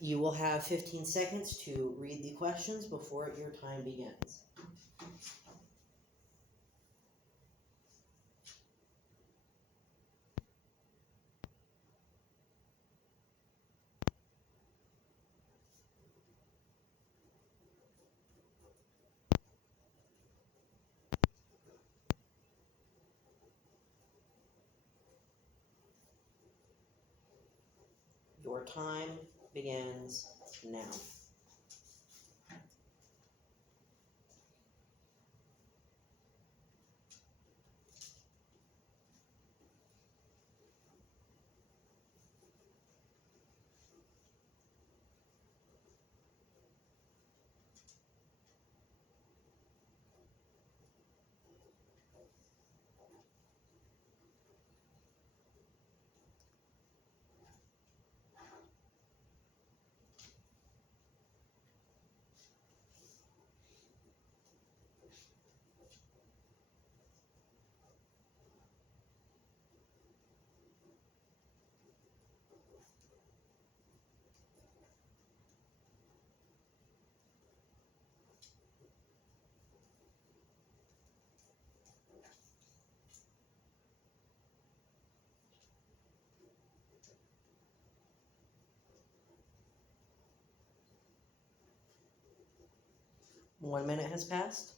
You will have 15 seconds to read the questions before your time begins. Your time begins now. One minute has passed.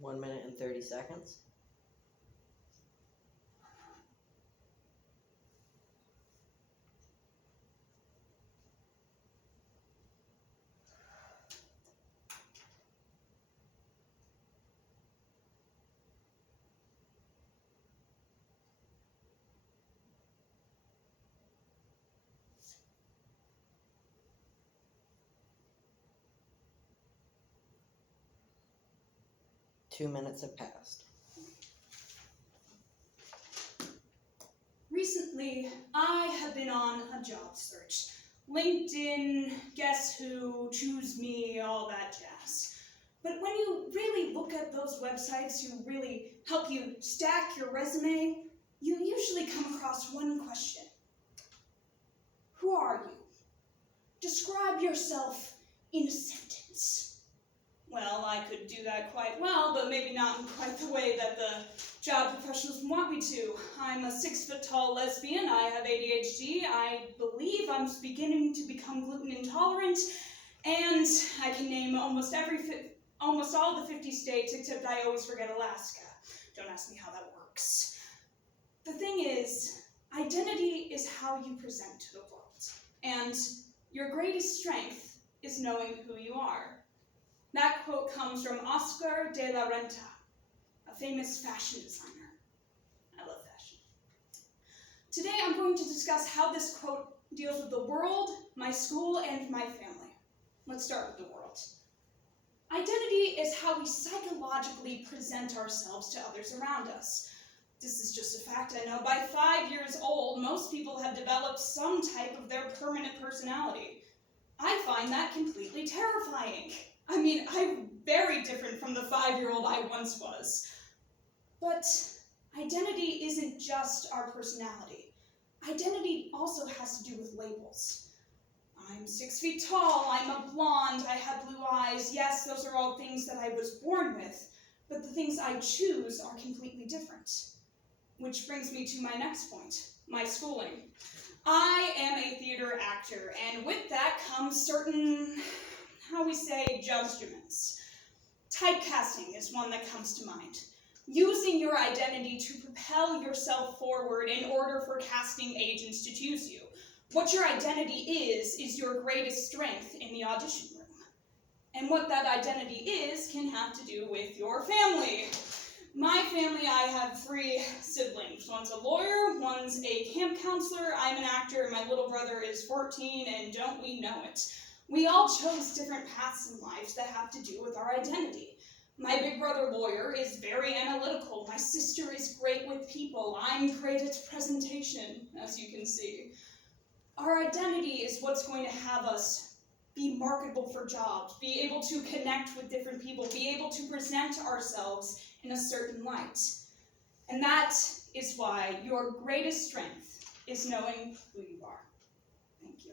One minute and 30 seconds. Two minutes have passed. Recently, I have been on a job search. LinkedIn, Guess Who, Choose Me, all that jazz. But when you really look at those websites who really help you stack your resume, you usually come across one question. Who are you? Describe yourself in a sentence. Well, I could do that quite well, but maybe not in quite the way that the job professionals want me to. I'm a 6-foot-tall lesbian, I have ADHD, I believe I'm beginning to become gluten intolerant, and I can name almost all the 50 states, except I always forget Alaska. Don't ask me how that works. The thing is, identity is how you present to the world, and your greatest strength is knowing who you are. That quote comes from Oscar de la Renta, a famous fashion designer. I love fashion. Today I'm going to discuss how this quote deals with the world, my school, and my family. Let's start with the world. Identity is how we psychologically present ourselves to others around us. This is just a fact I know. By 5 years old, most people have developed some type of their permanent personality. I find that completely terrifying. I mean, I'm very different from the 5-year-old I once was. But identity isn't just our personality. Identity also has to do with labels. I'm 6 feet tall, I'm a blonde, I have blue eyes. Yes, those are all things that I was born with, but the things I choose are completely different. Which brings me to my next point, my schooling. I am a theater actor, and with that comes certain, how we say, judgments. Typecasting is one that comes to mind. Using your identity to propel yourself forward in order for casting agents to choose you. What your identity is your greatest strength in the audition room. And what that identity is can have to do with your family. My family, I have 3 siblings. One's a lawyer, one's a camp counselor, I'm an actor, and my little brother is 14, and don't we know it. We all chose different paths in life that have to do with our identity. My big brother lawyer is very analytical. My sister is great with people. I'm great at presentation, as you can see. Our identity is what's going to have us be marketable for jobs, be able to connect with different people, be able to present ourselves in a certain light. And that is why your greatest strength is knowing who you are. Thank you.